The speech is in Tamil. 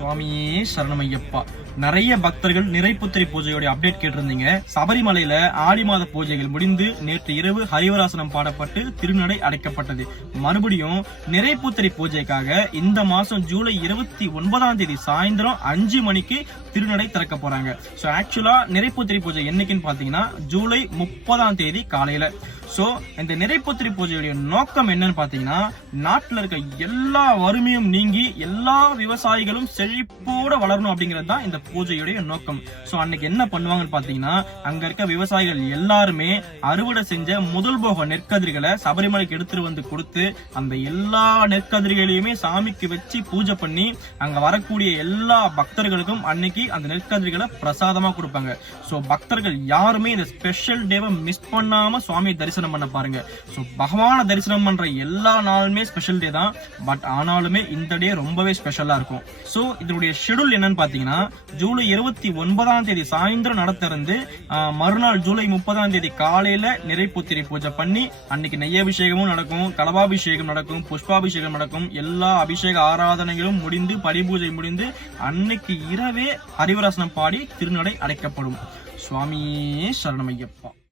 சுவாமியே சரணமையப்பா. நிறைய பக்தர்கள் நிறைப்புத்திரி பூஜையோட அப்டேட் கேட்டிருந்தீங்க. சபரிமலையில ஆடி மாத பூஜைகள் முடிந்து நேற்று இரவு ஹரிவராசனம் பாடப்பட்டு திருநடை அடைக்கப்பட்டது. மறுபடியும் நிறைப்புத்திரி பூஜைக்காக இந்த மாசம் ஜூலை 29 சாயந்தரம் 5 மணிக்கு திருநடை திறக்க போறாங்க. சோ ஆக்சுவலா நிறைப்புத்திரி பூஜை என்னைக்குன்னு பாத்தீங்கன்னா ஜூலை 30 காலையில. சோ இந்த நிறைப்புத்திரி பூஜையுடைய நோக்கம் என்னன்னு பாத்தீங்கன்னா, நாட்டுல இருக்க எல்லா வறுமையும் நீங்கி எல்லா விவசாயிகளும் செழிப்போட வளரணும் அப்படிங்கிறது தான் இந்த பூஜையுடைய நோக்கம். சோ அன்னைக்கு என்ன பண்ணுவாங்கன்னு பாத்தீங்கன்னா, அங்க இருக்க விவசாயிகள் எல்லாருமே அறுவடை செஞ்ச முதல் போக நெற்கதிர்களை சபரிமலைக்கு எடுத்துட்டு வந்து கொடுத்து அந்த எல்லா நெற்கதிர்களையுமே சாமிக்கு வச்சு பூஜை பண்ணி அங்க வரக்கூடிய எல்லா பக்தர்களுக்கும் அன்னைக்கு அந்த நெற்கதிர்களை பிரசாதமா கொடுப்பாங்க. சோ பக்தர்கள் யாருமே இந்த ஸ்பெஷல் டேவை மிஸ் பண்ணாம சுவாமி தரிசனம் பண்ண பாருங்க. சோ பகவான தரிசனம் பண்ற எல்லா நாளுமே ஸ்பெஷல் டே தான். பட் ஆனாலுமே இந்த டே ரொம்பவே ஸ்பெஷலா இருக்கும். சோ இதனுடைய ஷெட்யூல் என்னன்னு பாத்தீங்கன்னா, ஜூலை 29 சாயந்தரம் நடத்திருந்து மறுநாள் ஜூலை 30 காலையில நிறைப்புத்திரி பூஜை பண்ணி அன்னைக்கு நெய்யபிஷேகமும் நடக்கும், கலபாபிஷேகம் நடக்கும், புஷ்பாபிஷேகம் நடக்கும். எல்லா அபிஷேக ஆராதனைகளும் முடிந்து பரிபூஜை முடிந்து அன்னைக்கு இரவே ஹரிவராசனம் பாடி திருநடை அடைக்கப்படும். சுவாமியே சரணமையப்பா.